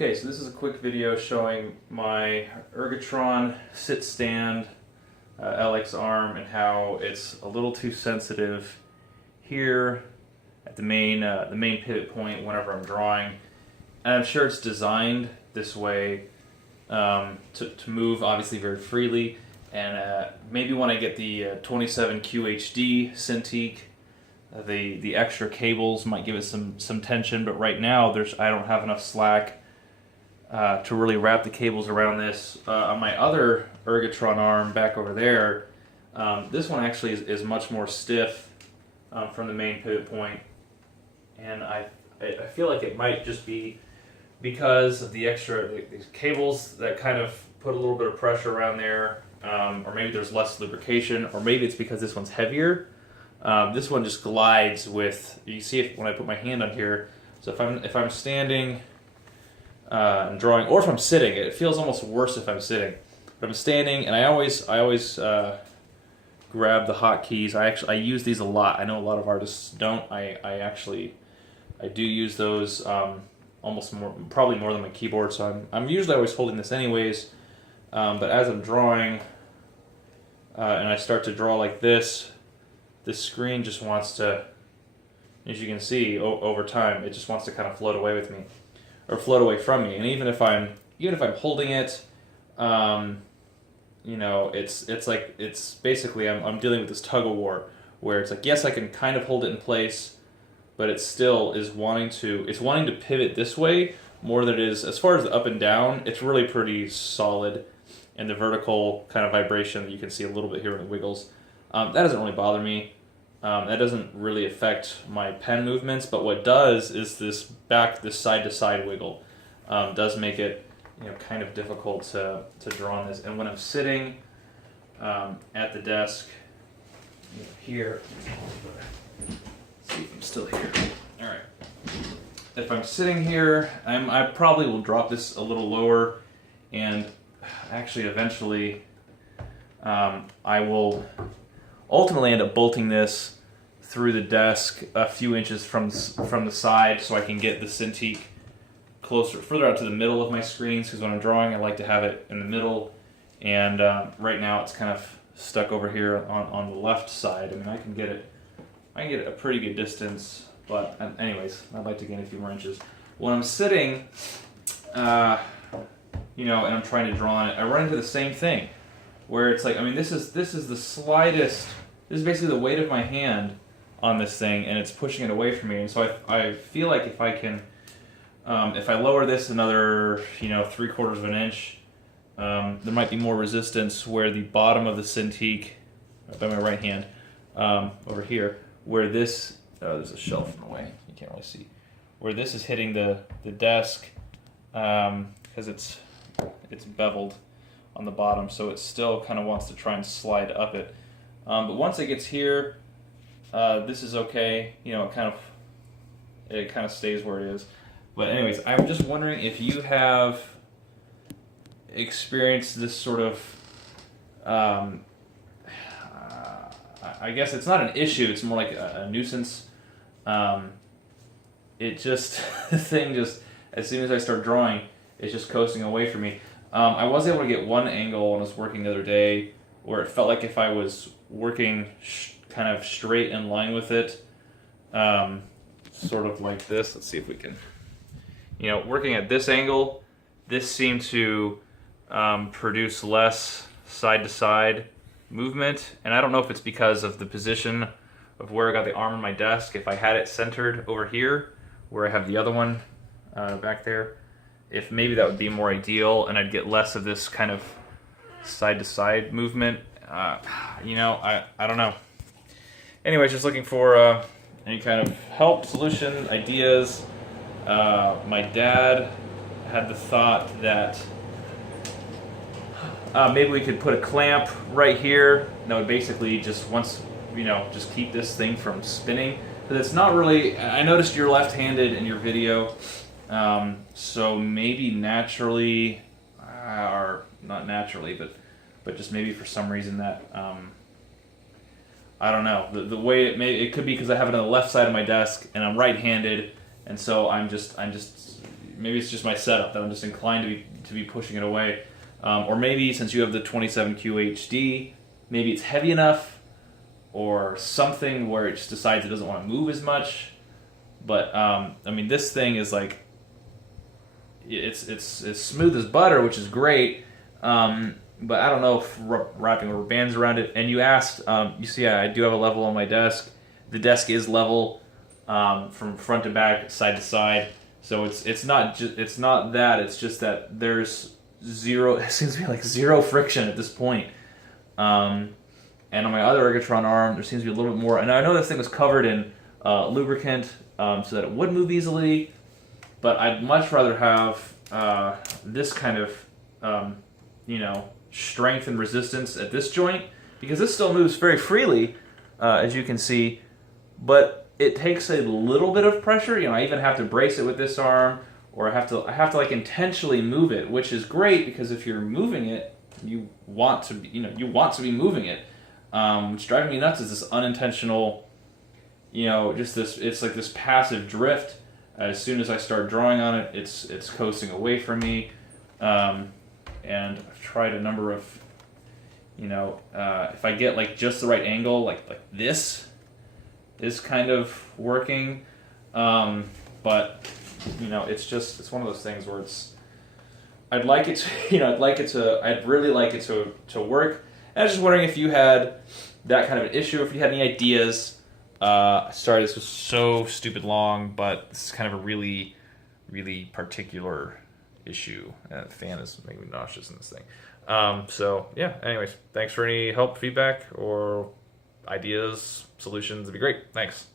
Okay, so this is a quick video showing my Ergotron sit stand Lx arm and how it's a little too sensitive here at the main pivot point whenever I'm drawing. And I'm sure it's designed this way to move obviously very freely. And maybe when I get the 27 QHD Cintiq, the extra cables might give it some tension, but right now I don't have enough slack to really wrap the cables around this. On my other Ergotron arm back over there, this one actually is much more stiff from the main pivot point, and I feel like it might just be because of the extra these cables that kind of put a little bit of pressure around there, or maybe there's less lubrication, or maybe it's because this one's heavier. This one just glides with, you see it when I put my hand on here. So if I'm standing and drawing, or if I'm sitting, it feels almost worse if I'm sitting. But I'm standing, and I always grab the hotkeys. I use these a lot. I know a lot of artists don't. I do use those probably more than my keyboard. So I'm usually always holding this anyways. But as I'm drawing, and I start to draw like this, the screen just wants to, as you can see, over time, it just wants to kind of float away with me, or float away from me. And even if I'm holding it, you know, it's basically I'm dealing with this tug of war where it's like, yes, I can kind of hold it in place, but it still is wanting to pivot this way more than it is as far as the up and down. It's really pretty solid, and the vertical kind of vibration that you can see a little bit here when it wiggles. That doesn't really bother me. That doesn't really affect my pen movements, but what does is this side-to-side wiggle does make it, you know, kind of difficult to draw on this. And when I'm sitting at the desk, you know, here, let's see if I'm still here. All right. If I'm sitting here, I probably will drop this a little lower, and actually eventually I will ultimately end up bolting this through the desk a few inches from the side, so I can get the Cintiq further out to the middle of my screens, because when I'm drawing I like to have it in the middle, and right now it's kind of stuck over here on the left side. I mean, I can get it a pretty good distance, but anyways, I'd like to gain a few more inches. When I'm sitting, you know, and I'm trying to draw on it, I run into the same thing, where it's like, I mean, this is the slightest, this is basically the weight of my hand on this thing, and it's pushing it away from me. And so I feel like if I can, if I lower this another, you know, 3/4 of an inch, there might be more resistance where the bottom of the Cintiq, by my right hand, over here, where this, there's a shelf in the way, you can't really see, where this is hitting the desk, because it's beveled on the bottom, so it still kind of wants to try and slide up it. But once it gets here, this is okay. You know, it kind of stays where it is. But anyways, I'm just wondering if you have experienced this sort of, I guess it's not an issue, it's more like a nuisance. It just, the thing just, as soon as I start drawing, it's just coasting away from me. I was able to get one angle when I was working the other day where it felt like if I was working kind of straight in line with it, sort of like this. Let's see if we can, you know, working at this angle, this seemed to produce less side-to-side movement. And I don't know if it's because of the position of where I got the arm on my desk. If I had it centered over here, where I have the other one back there, if maybe that would be more ideal, and I'd get less of this kind of side-to-side movement. You know, I don't know. Anyway, just looking for any kind of help, solution, ideas. My dad had the thought that maybe we could put a clamp right here that would basically just just keep this thing from spinning. But it's not really, I noticed you're left-handed in your video. So maybe naturally, or not naturally, but just maybe for some reason that, I don't know, the way it could be because I have it on the left side of my desk and I'm right-handed, and so I'm just maybe it's just my setup that I'm just inclined to be pushing it away, or maybe since you have the 27QHD, maybe it's heavy enough, or something where it just decides it doesn't want to move as much. But I mean, this thing is like it's smooth as butter, which is great. But I don't know if wrapping rubber bands around it. And you asked, you see, I do have a level on my desk. The desk is level from front to back, side to side. So it's not that. It's just that there's zero. It seems to be like zero friction at this point. And on my other Ergotron arm, there seems to be a little bit more. And I know this thing was covered in lubricant so that it would move easily. But I'd much rather have this kind of, strength and resistance at this joint, because this still moves very freely, as you can see, but it takes a little bit of pressure. I even have to brace it with this arm, or I have to like intentionally move it, which is great because if you're moving it, you want to be moving it. What's driving me nuts is this unintentional, just this. It's like this passive drift. As soon as I start drawing on it, it's coasting away from me. And I've tried a number of, if I get like just the right angle, like this is kind of working. But it's one of those things where I'd really like it to work. And I was just wondering if you had that kind of an issue, if you had any ideas. Sorry, this was so stupid long, but this is kind of a really, really particular issue. The fan is making me nauseous in this thing. So yeah, anyways, thanks for any help, feedback, or ideas, solutions. It'd be great. Thanks.